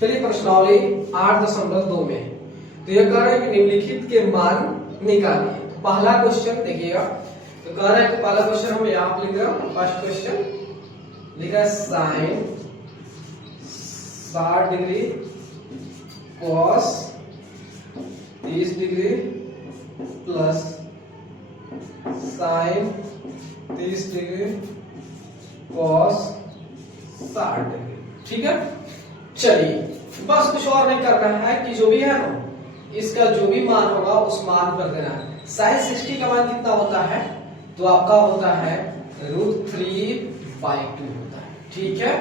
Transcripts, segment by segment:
चलिए प्रश्नावली 8.2 में तो यह कह रहा है कि निम्नलिखित के मान निकालिए। तो पहला क्वेश्चन देखिएगा, तो कह रहा है कि पहला क्वेश्चन हम यहाँ पे लिख रहे हैं। फर्स्ट क्वेश्चन लिखा है sine 60 degree cos 30 degree plus sine 30 degree cos 60 degree. ठीक है, चलिए बस कुछ और नहीं करना है कि जो भी है ना इसका जो भी मान होगा उस मान पर देना है। साइन 60 का मान कितना होता है, तो आपका होता है √3/2 होता है। ठीक है,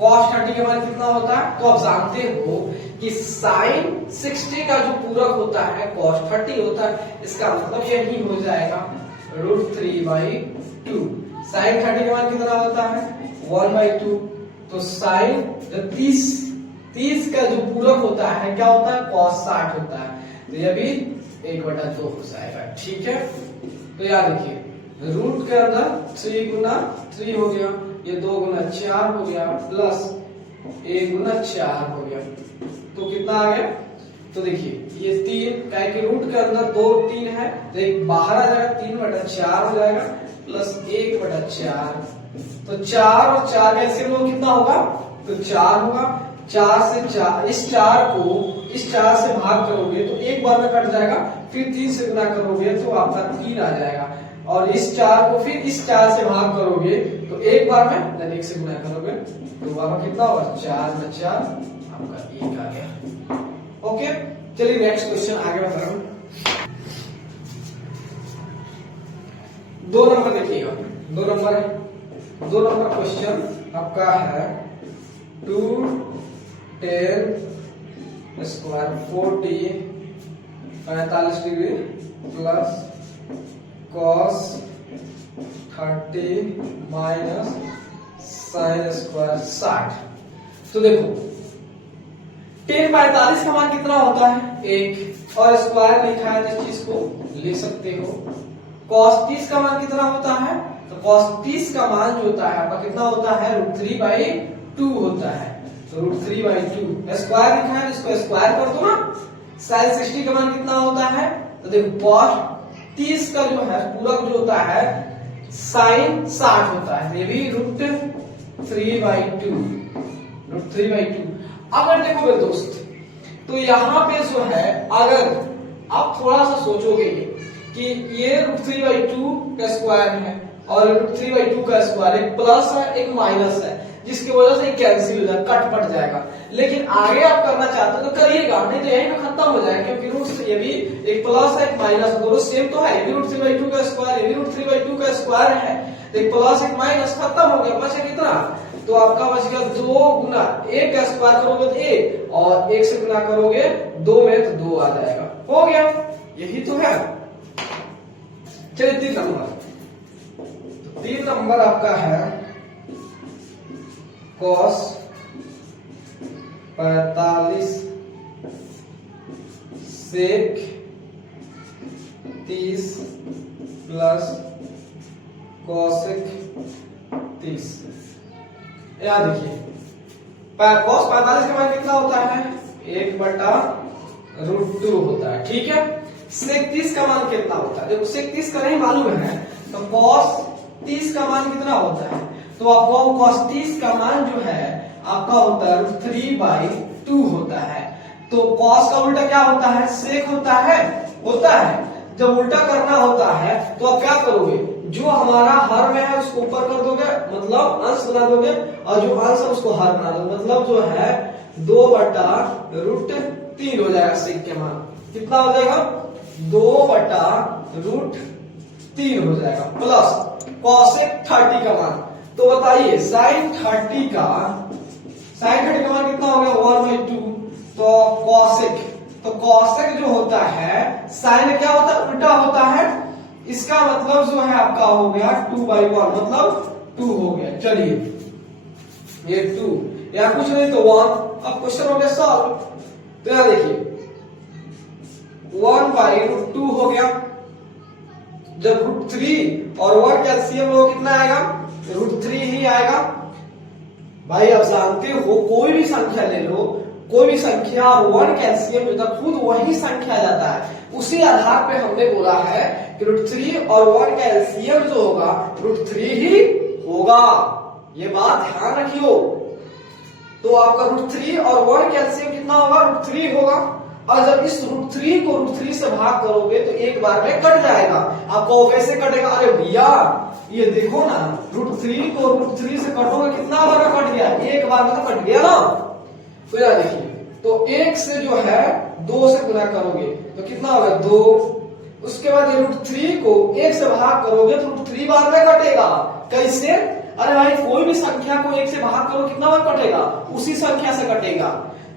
cos 30 का मान कितना होता है, तो आप जानते हो कि साइन 60 का जो पूरक होता है cos 30 होता है, इसका मतलब यही हो जाएगा √3/2। साइन 30 का मान कितना होता है 1/2। तो साइन 30 का जो पूरक होता है क्या होता है cos 60 होता है, तो ये भी 1/2 हो जाएगा। ठीक है, तो याद रखिए रूट के अंदर 3 गुना 3 हो गया, ये 2 गुना 4 हो गया, प्लस 1 गुना 4 हो गया, तो कितना आ गया, तो देखिए ये 3 का के रूट के अंदर 2 3 है, तो एक बाहर आ जाएगा 3/4 हो जाएगा, प्लस 1/4। तो 4 और 4 का ऐसे लोग कितना होगा, तो 4 होगा। 4 से 4 इस 4 को इस 4 से भाग करोगे तो एक बार में कट जाएगा, फिर 3 से गुना करोगे तो आपका 3 आ जाएगा, और इस 4 को फिर इस 4 से भाग करोगे तो एक बार में 1 से गुना करोगे तो आपका कितना होगा 4/4 आपका 1 आ गया। ओके, चलिए नेक्स्ट क्वेश्चन आगे बढ़ रहा हूं। 2 नंबर देखिएगा, 2 नंबर क्वेश्चन आपका है 2 10 square 40 45 degree plus cos 30 minus sine square 60। तो देखो 10/45 का मान कितना होता है 1, और स्क्वायर लिखा है तो इस चीज को ले सकते हो। cos 30 का मान कितना होता है, तो cos 30 का मान जो होता है आपका कितना होता है √3/2 होता है, तो √3/2 स्क्वायर लिखा है इसको स्क्वायर कर दो ना। साइन 60 का मान कितना होता है, तो देखो cos 30 का जो है पूरक जो होता है साइन 60 होता है, ये भी √3/2। अगर देखो मेरे दोस्त, तो यहाँ पे जो है अगर आप थोड़ा सा सोचोगे कि ये √3/2 का स्क्वायर है और √3/2 का स्क्वायर एक प्लस है एक माइनस है, जिसकी वजह से कैंसिल हो जाएगा, कट पट जाएगा। लेकिन आगे आप करना चाहते हो तो करिएगा, नहीं तो यहीं पे खत्म हो जाएगा, क्योंकि रूट ये भी एक प्लस है एक माइनस, दोनों सेम तो है। ये भी √3/2 का स्क्वायर, ये भी √3/2 का स्क्वायर है, तो एक प्लस एक माइनस खत्म हो गया, बचा कितना, तो आपका बच गया 2 गुना 1 का स्क्वायर करोगे तो 1, और 1 से गुना करोगे 2 में तो 2 आ जाएगा, हो गया, यही तो है। चलिए 3 नंबर आपका है cos 45 sec 30 प्लस cosec 30। याद देखिए cos 45 का मान कितना होता है 1/√2 होता है। ठीक है, sec 30 का मान कितना होता है, देखो sec 30 का नहीं मालूम है तो cos 30 का मान कितना होता है, तो आपको cos 30 का मान जो है आपका होता है √3/2 होता है। तो cos का उल्टा क्या होता है sec होता है। जब उल्टा करना होता है तो आप क्या करोगे, जो हमारा हर में है उसको ऊपर कर दोगे, मतलब अंश बना दोगे, और जो अंश है उसको हर बना दोगे, मतलब जो है 2/√3 हो जाएगा। sec के मान कितना हो जाएगा 2/√3 हो जाएगा, प्लस cosec 30 का मान, तो बताइए sin 30 का मान कितना हो गया 1/2, तो cosec जो होता है sin क्या होता है उल्टा होता है, इसका मतलब जो है आपका हो गया 2/1, मतलब 2 हो गया। चलिए ये 2 या कुछ नहीं तो 1, अब क्वेश्चन हो गया सॉल्व। तो यहां देखिए 1/√2 हो गया, जब √3 और 1 का एलसीएम लो कितना आएगा √3 ही आएगा। भाई आप जानते हो कोई भी संख्या ले लो कोई भी संख्या और 1 का एलसीएम जो था खुद वही संख्या जाता है, उसी आधार पे हमने बोला है कि √3 और 1 का एलसीएम जो होगा √3 ही होगा। ये बात ध्यान रखियो। तो आपका √3 और 1 का एलसीएम कितना होगा? √3 होगा। और जब इस √3 को √3 से भाग करोगे तो एक बार में कट जाएगा। आपको कैसे कटेगा? अरे भैया ये देखो ना, √3 को √3 से कटोगे कितना बार में कट गया? एक बार में तो कट गया ना। तो यार देखिए, तो 1 से जो है 2 से गुना करोगे तो कितना होगा? 2। उसके बाद ये √3 को 1 से भाग करोगे तो √3 बार में कटेगा। कैसे? अरे भाई कोई भी संख्या को 1 से भाग करो कितना बार कटेगा? उसी संख्या से कटेगा।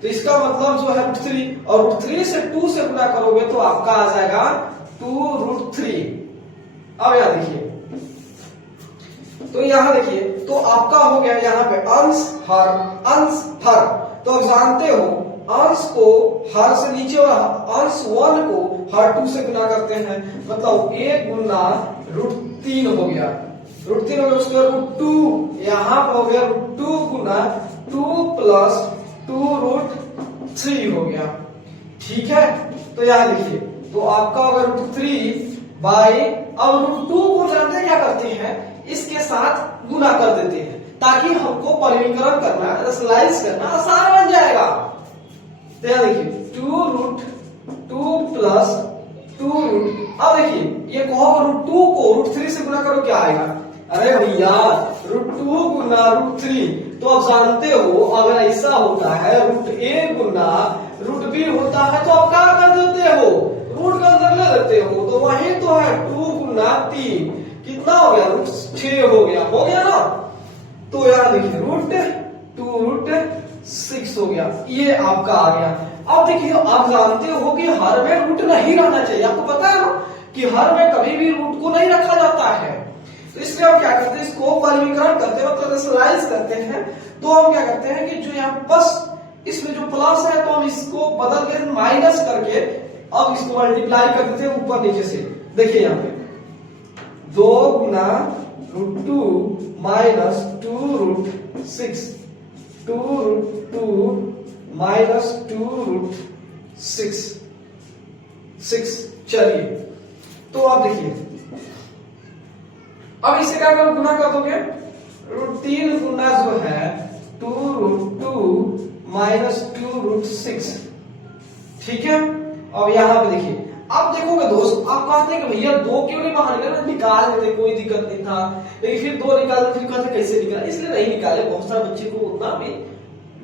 तो इसका मतलब जो है √3, और √3 से 2 से गुना करोगे तो आपका आ जाएगा 2√3। अब यहां देखिए, तो यहां देखिए, तो आपका हो गया यहाँ पे अंश हर, अंश हर। तो आप जानते हो अंश को हर से नीचे और अंश 1 को हर 2 से गुना करते हैं, मतलब 1 गुना √3 हो गया। √3 हो गया, उसके √2 यहाँ पर हो गया √2 गुना 2 प्लस 2√3 हो गया। ठीक है, तो यहाँ देखिए, तो आपका होगा √3 बाई, अब √2 को जानते क्या करते हैं? इसके साथ गुना कर देते हैं ताकि हमको परिमीकरण करना, रैशनलाइज करना आसान बन जाएगा। तो यहाँ देखिए 2√2 प्लस 2 अब देखिए ये कहो √2 को √3 से गुना करो क्या आएगा? अरे भैया √2 गुना √3, तो आप जानते हो अगर ऐसा होता है √a गुना √b होता है तो आप क्या कर देते हो? रूट के अंदर ले लेते हो। तो वही तो है 2 गुना 3 कितना हो गया? √6 हो गया ना। तो यार देखिए √2√6 हो गया, ये आपका आ गया। अब देखिए आप जानते हो कि हर में रूट नहीं रहना चाहिए, आपको पता है ना कि हर में कभी भी रूट को नहीं रखा जाता है। तो इसलिए हम क्या करते हैं? इसको परिमीकरण करते हैं, मतलब रैशनलाइज करते हैं। तो हम क्या करते हैं कि जो यहाँ बस इसमें जो प्लस है तो हम इसको बदल के माइनस करके अब इसको मल्टीप्लाई कर देते हैं ऊपर नीचे से। देखिए यहाँ पे 2 गुना √2 माइनस 2√6, 2√2 माइनस 2√6। चलिए, तो आप देखिए, अब इसे क्या करो? गुना कर दोगे। √3 गुना जो है 2√2 माइनस 2√6। ठीक है, अब यहां पे देखिए, आप देखोगे दोस्त, आप कहते हैं कि भैया 2 क्यों नहीं बाहर निकाला? निकाल देते, कोई दिक्कत नहीं था। लेकिन फिर 2 निकाले, फिर कहते कैसे निकाला? इसलिए नहीं निकाले, बहुत सारे बच्चे को उतना भी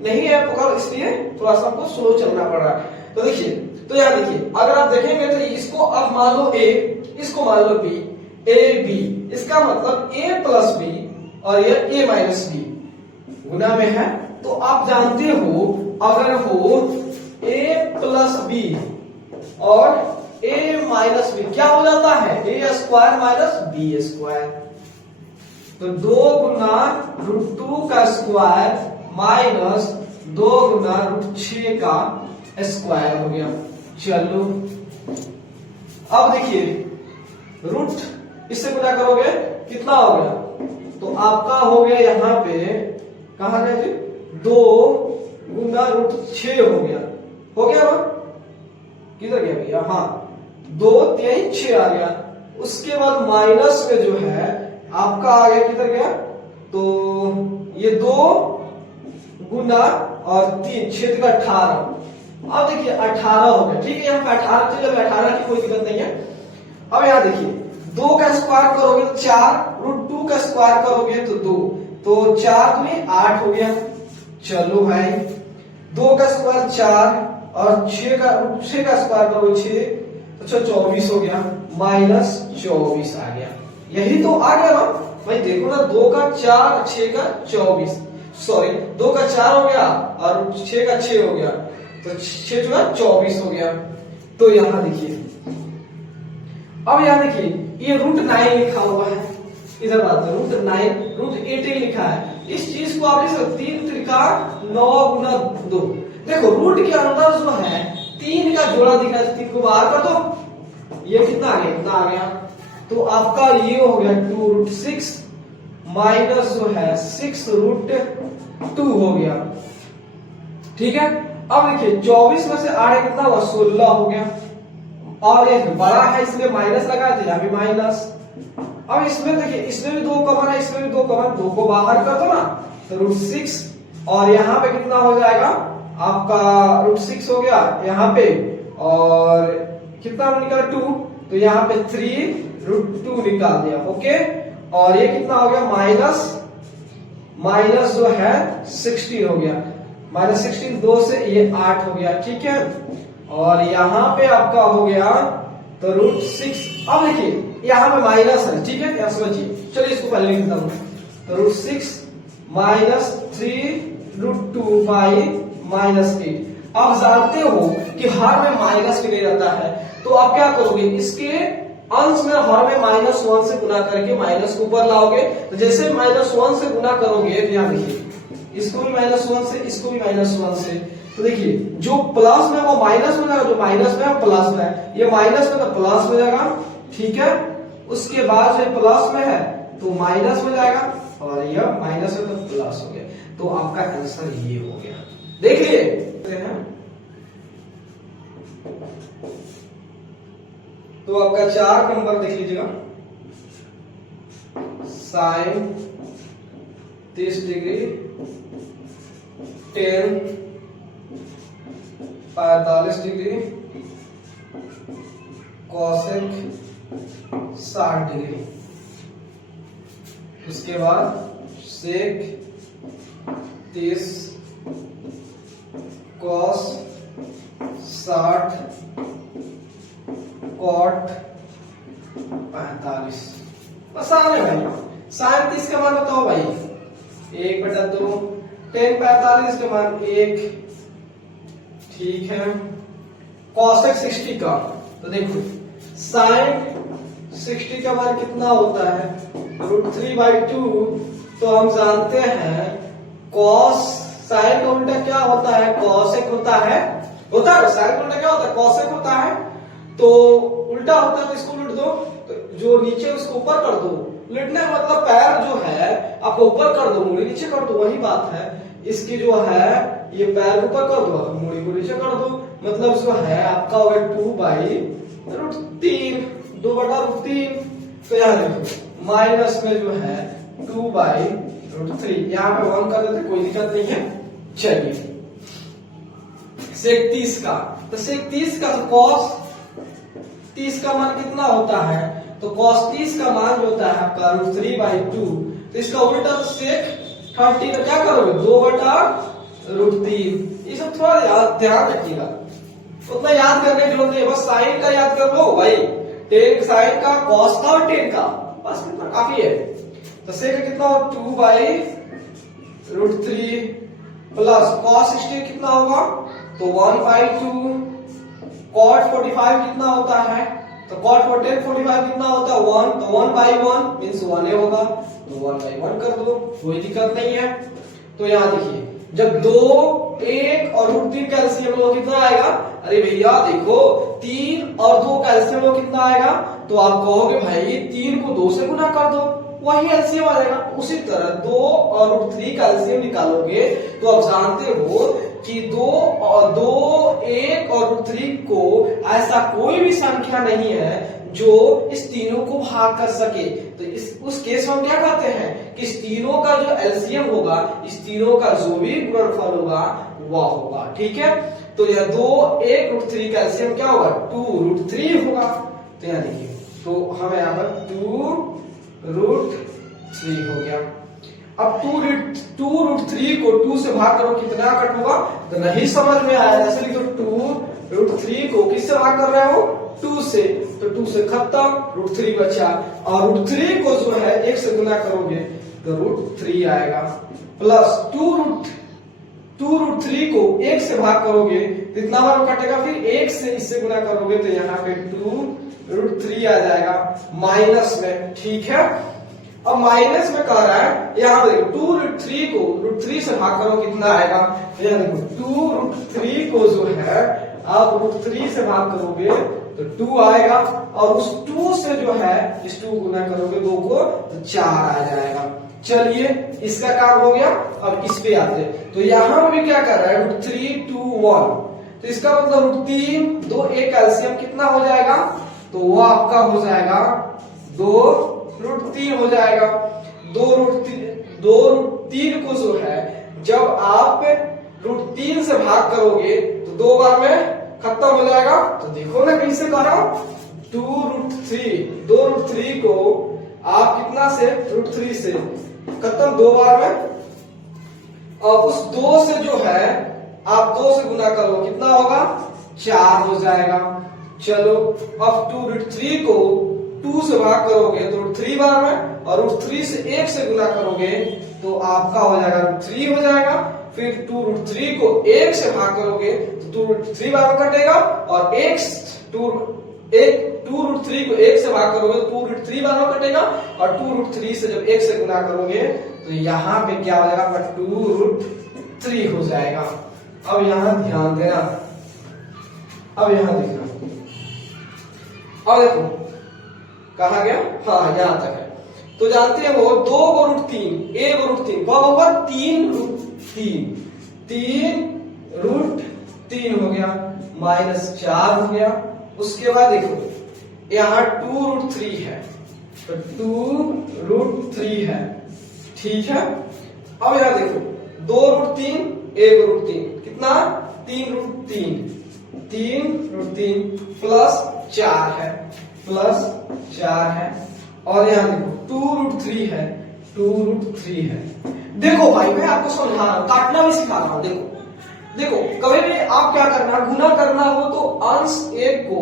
नहीं है पकड़, इसलिए थोड़ा सा हमको स्लो चलना पड़ रहा है। तो देखिए, तो यहाँ देखिए, अगर आप देखेंगे तो इसको अब मान लो a, इसको मान लो b, a b, इसका मतलब a प्लस b और ये a माइनस b गुना में है। तो आप जानते हो अगर हो a प्लस b और a माइनस b क्या हो जाता है? a square minus b square. तो 2 गुना √2 का स्क्वायर माइनस 2 गुना √6 का स्क्वायर हो गया। चलो अब देखिए, रूट इससे गुना करोगे कितना हो गया? तो आपका हो गया यहाँ पे कहा गया जी 2 गुना √6 हो गया ना? किधर गया भैया? हाँ, 2 3 6 आ गया। उसके बाद माइनस में जो है आपका आ गया, किधर गया? तो ये 2 गुना और 3 6 का 18। अब देखिए 18 हो गया। ठीक है, यहाँ पे 18 चलिए, 18 की कोई दिक्कत नहीं है। अब यहाँ देखिए 2 का स्क्वायर करोगे तो 4, √2 का स्क्वायर करोगे तो 2, तो 4 में 8 हो गया। चलो भाई, 2 का स्क्वायर 4 और 6 का स्क्वायर करोगे 6, तो 24 हो गया, माइनस 24 आ गया। यही तो आ गया ना भाई, देखो ना, 2 का 4 6 का 24, सॉरी 2 का 4 हो गया और 6 का 6 हो गया, तो 6 जो है 24 हो गया। तो यहां देखिए, अब यहां देखिए ये √9 लिखा हुआ है, इधर बात है √9 √18 लिखा है। इस चीज को आप 3 त्रिका 9 गुना 2, देखो रूट के अंदर जो है 3 का जोड़ा दिख रहा है, 3 को बाहर कर दो, ये कितना आ गया? इतना आ गया। तो आपका ये हो गया 2√6 माइनस जो है 6√2 हो गया। ठीक है, अब देखिए 24 में से 8 कितना हुआ 16 हो गया, और एक बड़ा है इसलिए माइनस लगा थे, यहाँ भी माइनस। अब इसमें देखिए इसमें भी 2 कॉमन है, इसमें भी 2 कॉमन, 2 को बाहर कर दो ना तो √6, और यहाँ पे कितना हो जाएगा आपका √6 हो गया यहाँ पे, और कितना निकला 2, तो यहाँ पे 3√2 निकाल दिया। ओके, और ये कितना हो गया माइनस जो है 16 हो गया, -16 2 से ये 8 हो गया। ठीक है, और यहाँ पे आपका हो गया तो √6। अब देखिए यहाँ पे माइनस है, ठीक है, यहाँ समझिए, चलिए इसको पहले लिख देता हूं, तो √6 - 3√2 बाई -8। आप जानते हो कि हर में माइनस लिखा जाता है, तो आप क्या करोगे, इसके अंश में हर में -1 से गुना करके माइनस को ऊपर लाओगे। तो जैसे -1 से गुना करोगे तो यहाँ देखिए इसको भी -1 से, इसको भी -1 से, तो देखिए जो प्लस में वो माइनस में जाएगा, जो माइनस में है प्लस में है, ये माइनस में तो प्लस में जाएगा। ठीक है, उसके बाद जो प्लस में है तो माइनस में जाएगा, और यह माइनस में तो प्लस हो गया, तो आपका आंसर ये हो गया। देखिए तो आपका 4 नंबर देख लीजिएगा, sin 30 degree 10 45 degree cosec 60 degree, उसके बाद sec 30 cos 60 cot 45। आसान है भाई, sin 30 का मान बताओ भाई, 1/2, 10 45 इसका मान 1। ठीक है, cosec 60 का, तो देखो sin 60 का मान कितना होता है √3/2, तो हम जानते हैं cos sin का उल्टा क्या होता है cosec होता है sin का उल्टा क्या होता है cosec होता है, तो उल्टा होता है तो इसको उलट दो, तो जो नीचे उसको ऊपर कर दो, उलटने का मतलब पैर जो है आपको ऊपर कर दो, मुड़ी नीचे कर दो, वही बात है। इसकी जो है ये पैर ऊपर कर दो, मुड़ी को नीचे कर दो, मतलब जो है आपका होगा 2/√3, 2/√3। तो यहाँ देखो माइनस में जो है 2/√3, यहाँ पे 1 कर देते, कोई दिक्कत नहीं है। चलिए sec 30 का, तो sec 30 का तो cos 30 का मान कितना होता है, तो cos 30 का मान जो होता है आपका √3/2, तो इसका उल्टा तो sec 30 का क्या करोगे 2/√3। ये सब थोड़ा ध्यान रखिएगा, उतना याद करने की जरूरत नहीं है, बस साइन का याद कर लो भाई, tan साइन का cos का और tan का, बस इतना काफी है। तो sec कितना हो 2/√3 प्लस cos 60 कितना होगा तो 1/2, cot 45 कितना होता है, तो cot 45 कितना होता है 1, तो 1/1 मीन्स 1 होगा, तो 1/1 कर दो, कोई दिक्कत नहीं है। तो यहाँ देखिए जब 2, 1 और √3 का एलसीएम लो कितना आएगा, अरे भैया देखो 3 और 2 का एलसीएम लो कितना आएगा, तो आप कहोगे भाई 3 को 2 से गुना कर दो, वही एलसीएम आ जाएगा। उसी तरह 2 और √3 का एलसीएम निकालोगे तो आप जानते हो कि 2, 1 और √3 को ऐसा कोई भी संख्या नहीं है जो इस तीनों को भाग कर सके। तो उस केस में हम क्या कहते हैं कि इस तीनों का जो एलसीएम होगा, इस तीनों का जो भी गुणनफल होगा वह होगा। ठीक है, तो यह 2, 1 √3 का एलसीएम क्या होगा 2√3 होगा। तो यहाँ देखिए, तो हमें यहाँ पर 2√3 हो गया। अब 2√3 को 2 से भाग करो कितना कट होगा, तो नहीं समझ में आया ऐसे लिखो 2√3 को किससे भाग कर रहे हो 2 से, तो 2 से खत्म, √3 बचा, और √3 को जो है 1 से गुना करोगे तो √3 आएगा, प्लस 2√3 को 1 से भाग करोगे तो इतना बार कटेगा, फिर 1 से इससे गुना करोगे तो यहाँ पे 2√3 आ जाएगा माइनस में। ठीक है, अब माइनस में कह रहा है, यहाँ देखो 2√3 को √3 से भाग करो कितना आएगा, यहाँ देखो 2√3 को जो है आप √3 से भाग करोगे तो 2 आएगा, और उस 2 से जो है इस 2 गुना करोगे 2 को तो 4 आ जाएगा। चलिए इसका काम हो गया। अब इस पे आते हैं, तो यहां भी क्या कर रहा है, √3 2 1, तो इसका मतलब √3 2 एक कैल्शियम कितना हो जाएगा, तो वो आपका हो जाएगा 2√3 हो जाएगा। 2√3 को जो है जब आप √3 से भाग करोगे तो 2 बार में खत्म हो जाएगा। तो देखो ना कैसे कर रहा हूं, 2√3 को आप कितना से √3 से खत्म 2 बार में, और उस 2 से जो है आप 2 से गुना करो कितना होगा, 4 हो जाएगा। चलो अब 2√3 को 2 से भाग करोगे तो √3 बार में, और √3 से 1 से गुना करोगे तो आपका हो जाएगा √3 हो जाएगा। फिर 2√3 को 1 से भाग करोगे तो 2√3 बार में कटेगा, और 2√3 को 1 से भाग करोगे तो 2√3 बार में कटेगा, और 2√3 से जब 1 से गुना करोगे तो यहाँ पे क्या हो जाएगा, 2√3 हो जाएगा। अब यहां ध्यान देना, अब यहां देखना, अब देखो कहा गया, हाँ यहां तक है। तो जानते हैं वो 2 को √3 1 को √3 कब होगा, 3√3 3√3 हो गया, -4 हो गया। उसके बाद देखो यहाँ 2√3 है, तो 2√3 है, ठीक है। अब यहां देखो 2√3 1 √3 कितना, 3√3 प्लस 4 है, प्लस 4 है। और यहां देखो 2√3 है, 2√3 है। देखो भाई मैं आपको समझा रहा हूं, काटना भी सिखा रहा हूं। देखो कभी भी आप क्या करना, गुना करना हो तो अंश 1 को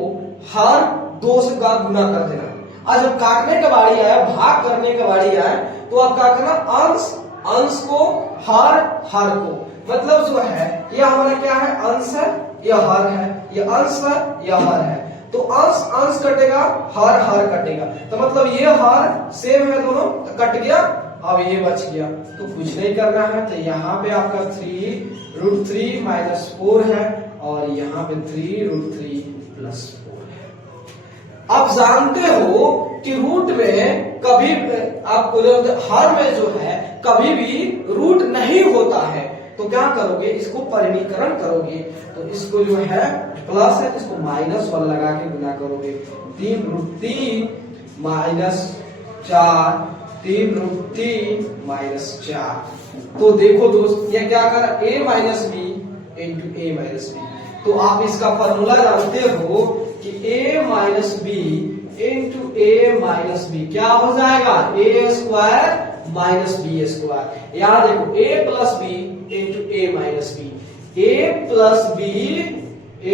हर 2 से का गुना कर देना, और जब काटने का बारी आया, भाग करने का बारी आया, तो आप क्या करना, अंश को हर को, मतलब जो है यह हमारा क्या है, अंश है, यह हर है, यह अंश है, यह हर है। तो अंश कटेगा, हर कटेगा, तो मतलब ये हर सेम है दोनों, तो कट गया। अब ये बच गया, तो कुछ नहीं करना है। तो यहाँ पे आपका 3√3 -4 है, और यहाँ पे 3√3 + 4 है। आप जानते हो कि रूट में कभी आपको हर में जो है कभी भी रूट नहीं होता है, तो क्या करोगे, इसको परिमीकरण करोगे, तो इसको जो है प्लस है, इसको -1 लगा के गुना करोगे, 3√3 -4 3√3 -4। तो देखो दोस्त ये क्या कर, a - b × a - b। तो आप इसका फॉर्मूला जानते हो कि a - b × a - b क्या हो जाएगा, a² -b²। यहां देखो a + b × a - b, a + b × a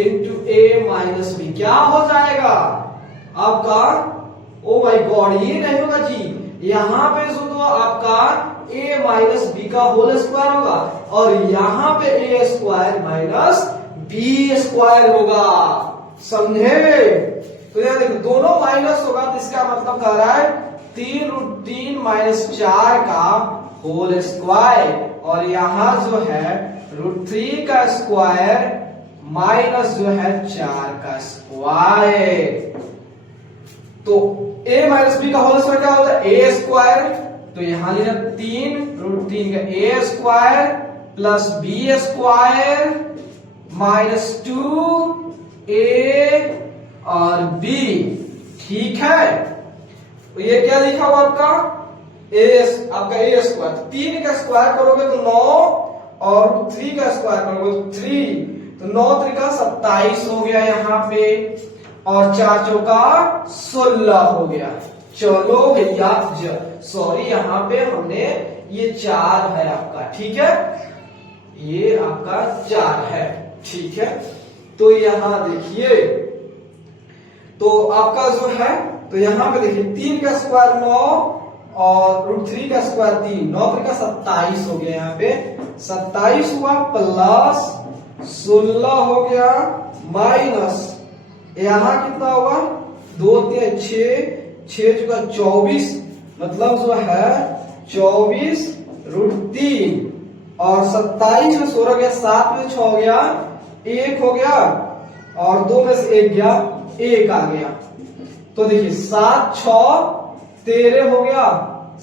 - b क्या हो जाएगा आपका, ओ माय गॉड ये नहीं होगा जी, यहाँ पे जो तो आपका a - b का होल स्क्वायर होगा, और यहाँ पे a² - b² होगा, समझे। तो यहाँ देखो दोनों माइनस होगा, तो इसका मतलब कह रहा है 3√3 - 4 का होल स्क्वायर, और यहाँ जो है √3 का स्क्वायर माइनस जो है 4 का स्क्वायर। तो a - b का होल स्क्वायर क्या होता है, a²। तो यहां लेना 3√3 का a² + b² -2a और b, ठीक है। तो ये क्या लिखा हुआ आपका, आपका a², 3 का स्क्वायर करोगे तो 9, और 3 का स्क्वायर करोगे तो 3, तो 9 × 3 = 27 हो गया यहाँ पे, और 4 × 4 = 16 हो गया। चलो भैया, सॉरी यहाँ पे हमने ये 4 है आपका, ठीक है, ये आपका 4 है, ठीक है। तो यहाँ देखिए, तो आपका जो है, तो यहाँ पे देखिए 3 का स्क्वायर 9, और √3 का स्क्वायर 3, 9 × 3 = 27 हो गया, यहाँ पे 27 हुआ, प्लस 16 हो गया, माइनस यहाँ कितना होगा, 2 3 6 6 × 24, मतलब जो है 24√3, और 27 में 16 गया, 7 में 6 गया, 1 हो गया, और 2 में से 1 गया, 1 आ गया। तो देखिए 7 6 13 हो गया,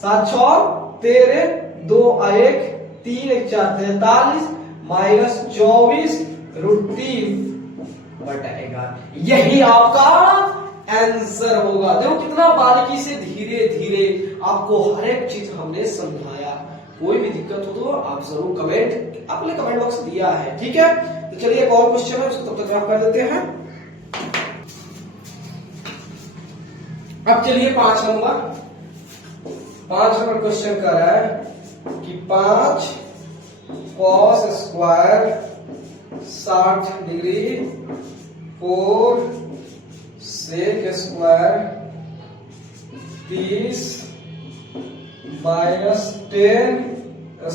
7 6 13, 2 1, 3 1 4 43 माइनस 24 √3 बटा 11। यही आपका आंसर होगा। देखो कितना बारीकी से धीरे धीरे आपको हर एक चीज हमने समझाया। कोई भी दिक्कत हो तो आप जरूर कमेंट, आपने कमेंट बॉक्स दिया है, ठीक है। तो चलिए एक और क्वेश्चन है, उसको तब तक आप कर देते हैं। अब चलिए 5 नंबर क्वेश्चन कर रहा है कि 5 cos square 60 degree 4 sec square 30 minus 10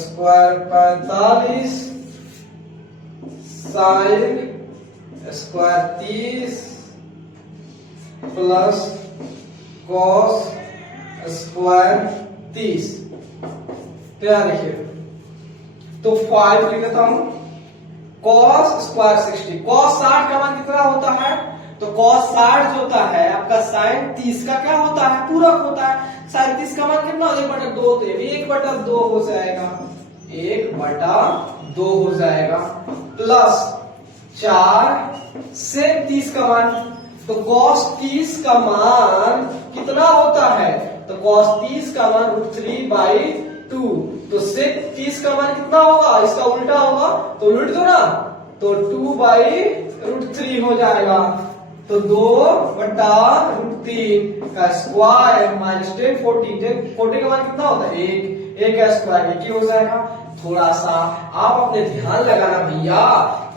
square 45 sine square 30 plus cos square 30। तो यहां देखिए, तो 5 लिख देता हूं। कॉस स्क्वायर 60, कॉस 60 का मान कितना होता है? तो कॉस 60 जो होता है आपका साइन 30 का क्या होता है? पूरक होता है। साइन 30 का मान कितना? 1/2, तो ये भी 1/2 हो जाएगा, 1/2 हो जाएगा, प्लस 4 से 30 का मान, तो cos 30 का मान कितना होता है? तो cos 30 का मान √3/2, तो sec 30 का मान कितना होगा? इसका उल्टा होगा, तो उल्ट दो ना, तो 2/√3 हो जाएगा। तो 2/√3 का स्क्वायर माइनस 10 40 का मान कितना होता है? 1 का स्क्वायर 1 ही हो जाएगा। थोड़ा सा आप अपने ध्यान लगाना भैया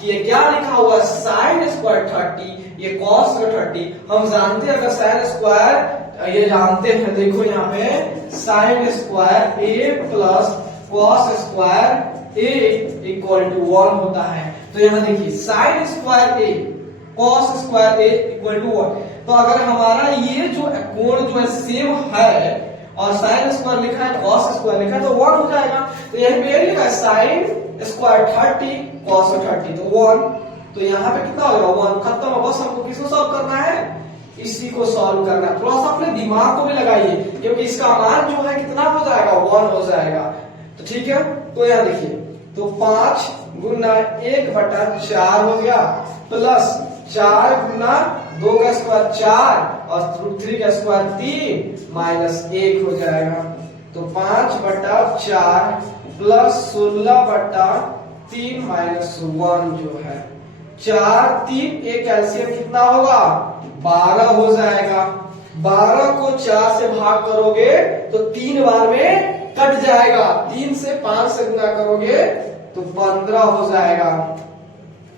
कि ये क्या लिखा हुआ है? साइन स्क्वायर 30, ये कॉस का 30। हम जानते हैं अगर साइन स्क्वायर, ये जानते हैं, देखो यहाँ पे sine square A plus cos square A equal to 1 होता है। तो यहाँ देखिए sine square A cos square A equal to 1। तो अगर हमारा ये जो कोण जो है सेम है और साइन स्क्वायर लिखा है, कॉस स्क्वायर लिखा है, तो 1 हो जाएगा। तो यही पे लिखा है साइन स्क्वायर 30 कॉस 30, तो 1। तो यहाँ पे कितना होगा? 1 खत्म। बस हमको किसको सॉल्व करना है? इसी को सॉल्व करना है। थोड़ा सा अपने दिमाग को भी लगाइए, क्योंकि इसका मान जो है कितना हो जाएगा? 1 हो जाएगा। तो ठीक है, तो यहाँ देखिए, तो 5 गुना 1/4 हो गया, प्लस 4 गुना 2 का स्क्वायर 4 और √3 का स्क्वायर 3 माइनस 1 हो जाएगा। तो 5/4 प्लस 16/3 माइनस 1 जो है 4 3 एक एलसीएम कितना होगा? 12 हो जाएगा। 12 को 4 से भाग करोगे तो 3 बार में कट जाएगा। 3 से 5 से गुना करोगे तो 15 हो जाएगा।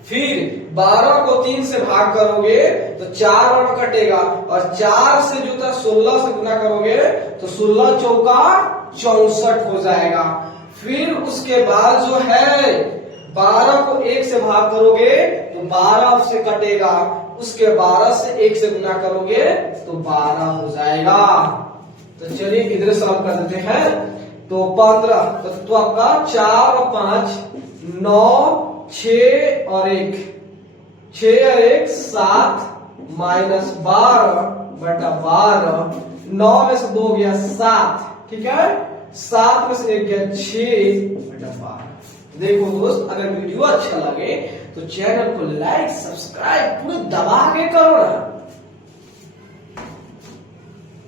फिर 12 को 3 से भाग करोगे तो 4 बार में कटेगा, और 4 से जो था 16 से गुना करोगे तो 16 चौका 64 हो जाएगा। फिर उसके बाद जो है 12 को 1 से भाग करोगे तो 12 से कटेगा, उसके 12 से 1 से गुना करोगे तो 12 हो जाएगा। तो चलिए इधर सॉल्व कर देते हैं। तो 15, तो आपका 4 और 5 9 6 और 1 6 और 1 7 माइनस 12/12, 9 में से 2 गया 7, ठीक है, 7 में से 1 गया 6/12। देखो दोस्त, अगर वीडियो अच्छा लगे तो चैनल को लाइक सब्सक्राइब पूरे दबा के करो ना।